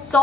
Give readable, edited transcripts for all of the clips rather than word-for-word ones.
100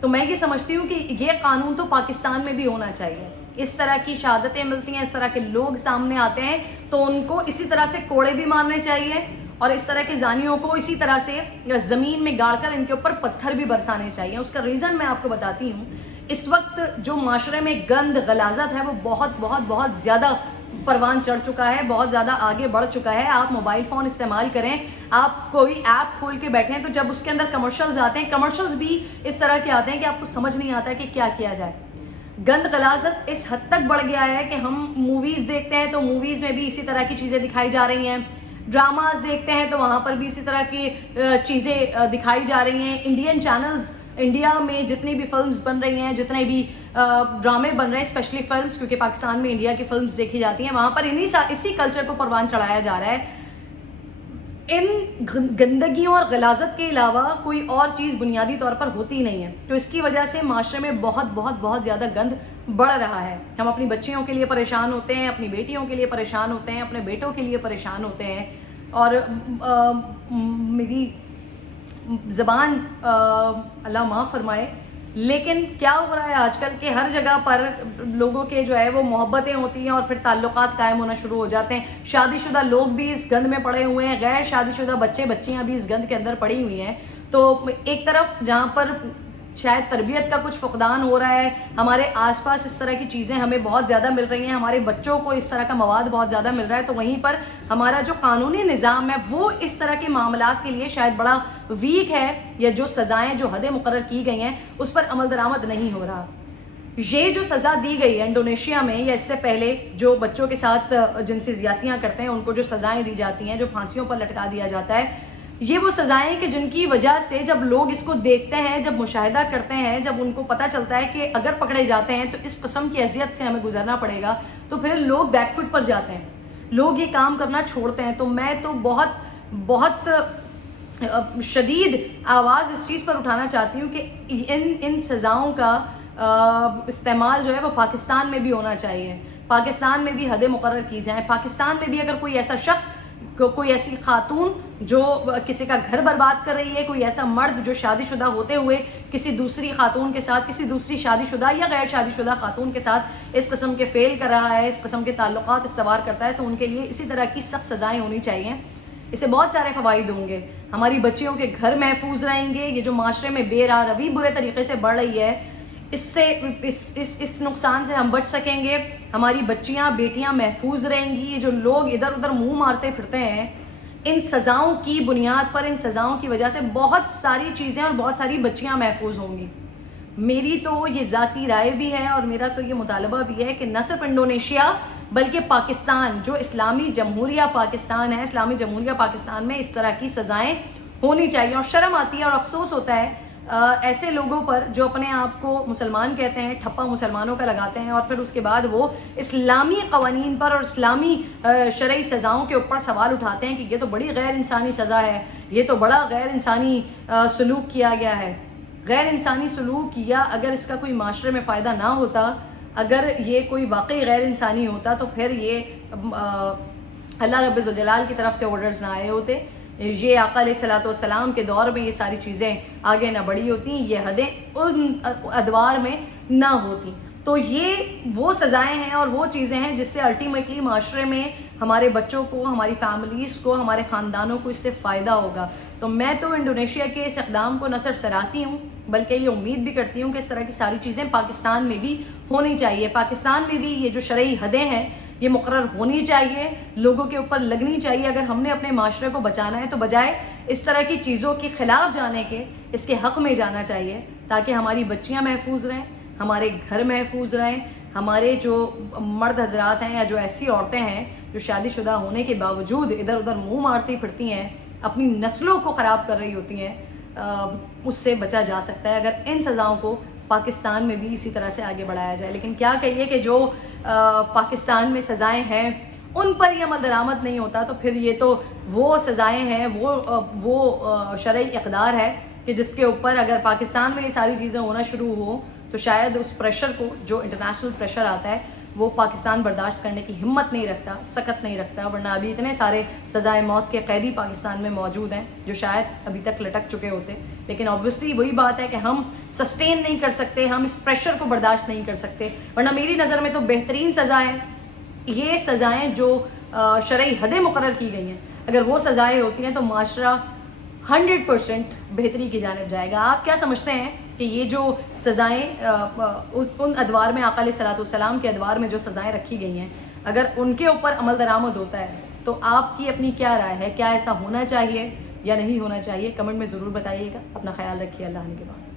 تو میں یہ سمجھتی ہوں کہ یہ قانون تو پاکستان میں بھی ہونا چاہیے. اس طرح کی شہادتیں ملتی ہیں, اس طرح کے لوگ سامنے آتے ہیں تو ان کو اسی طرح سے کوڑے بھی مارنے چاہیے, اور اس طرح کے زانیوں کو اسی طرح سے زمین میں گاڑ کر ان کے اوپر پتھر بھی برسانے چاہیے. اس کا ریزن میں آپ کو بتاتی ہوں. اس وقت جو معاشرے میں گند غلاظت ہے وہ بہت بہت بہت زیادہ پروان چڑھ چکا ہے, بہت زیادہ آگے بڑھ چکا ہے. آپ موبائل فون استعمال کریں, آپ کوئی ایپ کھول کے بیٹھیں تو جب اس کے اندر کمرشلز آتے ہیں, کمرشلز بھی اس طرح کے آتے ہیں کہ آپ کو سمجھ نہیں آتا ہے کہ کیا کیا جائے. گند غلاظت اس حد تک بڑھ گیا ہے کہ ہم موویز دیکھتے ہیں تو موویز میں بھی اسی طرح کی چیزیں دکھائی جا رہی ہیں, ڈراماز دیکھتے ہیں تو وہاں پر بھی اسی طرح کی چیزیں دکھائی جا رہی ہیں. انڈین چینلز, انڈیا میں جتنی بھی فلمز بن رہی ہیں, جتنے بھی ڈرامے بن رہے ہیں, اسپیشلی فلمز, کیونکہ پاکستان میں انڈیا کی فلمز دیکھی جاتی ہیں, وہاں پر اسی کلچر کو پروان چڑھایا جا رہا ہے. ان گندگیوں اور غلاظت کے علاوہ کوئی اور چیز بنیادی طور پر ہوتی نہیں ہے. تو اس کی وجہ سے معاشرے میں بہت بہت بہت زیادہ گند بڑھ رہا ہے. ہم اپنی بچیوں کے لیے پریشان ہوتے ہیں, اپنی بیٹیوں کے لیے پریشان ہوتے ہیں, اپنے بیٹوں کے لیے پریشان ہوتے ہیں. اور میری زبان اللہ معاف فرمائے, لیکن کیا ہو رہا ہے آج کل کہ ہر جگہ پر لوگوں کے جو ہے وہ محبتیں ہوتی ہیں اور پھر تعلقات قائم ہونا شروع ہو جاتے ہیں. شادی شدہ لوگ بھی اس گند میں پڑے ہوئے ہیں, غیر شادی شدہ بچے بچیاں بھی اس گند کے اندر پڑی ہوئی ہیں. تو ایک طرف جہاں پر شاید تربیت کا کچھ فقدان ہو رہا ہے, ہمارے آس پاس اس طرح کی چیزیں ہمیں بہت زیادہ مل رہی ہیں, ہمارے بچوں کو اس طرح کا مواد بہت زیادہ مل رہا ہے, تو وہیں پر ہمارا جو قانونی نظام ہے وہ اس طرح کے معاملات کے لیے شاید بڑا ویک ہے, یا جو سزائیں, جو حدیں مقرر کی گئی ہیں اس پر عمل درآمد نہیں ہو رہا. یہ جو سزا دی گئی ہے انڈونیشیا میں, یا اس سے پہلے جو بچوں کے ساتھ جنسی زیادتیاں کرتے ہیں ان کو جو سزائیں دی جاتی ہیں, جو پھانسیوں پر لٹکا دیا جاتا ہے, یہ وہ سزائیں کہ جن کی وجہ سے جب لوگ اس کو دیکھتے ہیں, جب مشاہدہ کرتے ہیں, جب ان کو پتہ چلتا ہے کہ اگر پکڑے جاتے ہیں تو اس قسم کی اذیت سے ہمیں گزرنا پڑے گا, تو پھر لوگ بیک فٹ پر جاتے ہیں, لوگ یہ کام کرنا چھوڑتے ہیں. تو میں تو بہت بہت شدید آواز اس چیز پر اٹھانا چاہتی ہوں کہ ان سزاؤں کا استعمال جو ہے وہ پاکستان میں بھی ہونا چاہیے, پاکستان میں بھی حدیں مقرر کی جائیں. پاکستان میں بھی اگر کوئی ایسا شخص, کوئی ایسی خاتون جو کسی کا گھر برباد کر رہی ہے, کوئی ایسا مرد جو شادی شدہ ہوتے ہوئے کسی دوسری خاتون کے ساتھ, کسی دوسری شادی شدہ یا غیر شادی شدہ خاتون کے ساتھ اس قسم کے فیل کر رہا ہے, اس قسم کے تعلقات استوار کرتا ہے, تو ان کے لیے اسی طرح کی سخت سزائیں ہونی چاہیے. اس سے بہت سارے فوائد ہوں گے. ہماری بچیوں کے گھر محفوظ رہیں گے. یہ جو معاشرے میں بے راہ روی برے طریقے سے بڑھ رہی ہے, اس سے اس نقصان سے ہم بچ سکیں گے. ہماری بچیاں بیٹیاں محفوظ رہیں گی. یہ جو لوگ ادھر ادھر منہ مارتے پھرتے ہیں, ان سزاؤں کی بنیاد پر, ان سزاؤں کی وجہ سے بہت ساری چیزیں اور بہت ساری بچیاں محفوظ ہوں گی. میری تو یہ ذاتی رائے بھی ہے اور میرا تو یہ مطالبہ بھی ہے کہ نہ صرف انڈونیشیا بلکہ پاکستان, جو اسلامی جمہوریہ پاکستان ہے, اسلامی جمہوریہ پاکستان میں اس طرح کی سزائیں ہونی چاہیے. اور شرم آتی ہے اور افسوس ہوتا ہے ایسے لوگوں پر جو اپنے آپ کو مسلمان کہتے ہیں, ٹھپا مسلمانوں کا لگاتے ہیں, اور پھر اس کے بعد وہ اسلامی قوانین پر اور اسلامی شرعی سزاؤں کے اوپر سوال اٹھاتے ہیں کہ یہ تو بڑی غیر انسانی سزا ہے, یہ تو بڑا غیر انسانی سلوک کیا گیا ہے. غیر انسانی سلوک, یا اگر اس کا کوئی معاشرے میں فائدہ نہ ہوتا, اگر یہ کوئی واقعی غیر انسانی ہوتا, تو پھر یہ اللہ رب الجلال کی طرف سے آرڈرز نہ آئے ہوتے, یہ آقا علیہ الصلوۃ والسلام کے دور میں یہ ساری چیزیں آگے نہ بڑھی ہوتی, یہ حدیں ان ادوار میں نہ ہوتی. تو یہ وہ سزائیں ہیں اور وہ چیزیں ہیں جس سے الٹیمیٹلی معاشرے میں ہمارے بچوں کو, ہماری فیملیز کو, ہمارے خاندانوں کو اس سے فائدہ ہوگا. تو میں تو انڈونیشیا کے اس اقدام کو نہ صرف سراہتی ہوں بلکہ یہ امید بھی کرتی ہوں کہ اس طرح کی ساری چیزیں پاکستان میں بھی ہونی چاہیے. پاکستان میں بھی یہ جو شرعی حدیں ہیں یہ مقرر ہونی چاہیے, لوگوں کے اوپر لگنی چاہیے. اگر ہم نے اپنے معاشرے کو بچانا ہے تو بجائے اس طرح کی چیزوں کے خلاف جانے کے اس کے حق میں جانا چاہیے, تاکہ ہماری بچیاں محفوظ رہیں, ہمارے گھر محفوظ رہیں, ہمارے جو مرد حضرات ہیں یا جو ایسی عورتیں ہیں جو شادی شدہ ہونے کے باوجود ادھر ادھر منہ مارتی پھرتی ہیں, اپنی نسلوں کو خراب کر رہی ہوتی ہیں, اس سے بچا جا سکتا ہے اگر ان سزاؤں کو پاکستان میں بھی اسی طرح سے آگے بڑھایا جائے. لیکن کیا کہیے کہ جو پاکستان میں سزائیں ہیں ان پر یہ عمل درآمد نہیں ہوتا, تو پھر یہ تو وہ سزائیں ہیں, وہ شرعی اقدار ہے کہ جس کے اوپر اگر پاکستان میں یہ ساری چیزیں ہونا شروع ہوں تو شاید اس پریشر کو, جو انٹرنیشنل پریشر آتا ہے, وہ پاکستان برداشت کرنے کی ہمت نہیں رکھتا، سکت نہیں رکھتا، ورنہ ابھی اتنے سارے سزائے موت کے قیدی پاکستان میں موجود ہیں جو شاید ابھی تک لٹک چکے ہوتے. لیکن آبویسلی وہی بات ہے کہ ہم سسٹین نہیں کر سکتے، ہم اس پریشر کو برداشت نہیں کر سکتے. ورنہ میری نظر میں تو بہترین سزائیں یہ سزائیں جو شرعی حدیں مقرر کی گئی ہیں، اگر وہ سزائیں ہوتی ہیں تو معاشرہ 100% بہتری کی جانب جائے گا. آپ کیا سمجھتے ہیں کہ یہ جو سزائیں ان ادوار میں آقا علیہ الصلوۃ والسلام کے ادوار میں جو سزائیں رکھی گئی ہیں، اگر ان کے اوپر عمل درآمد ہوتا ہے تو آپ کی اپنی کیا رائے ہے؟ کیا ایسا ہونا چاہیے یا نہیں ہونا چاہیے؟ کمنٹ میں ضرور بتائیے گا. اپنا خیال رکھیے. اللہ نے کے بعد.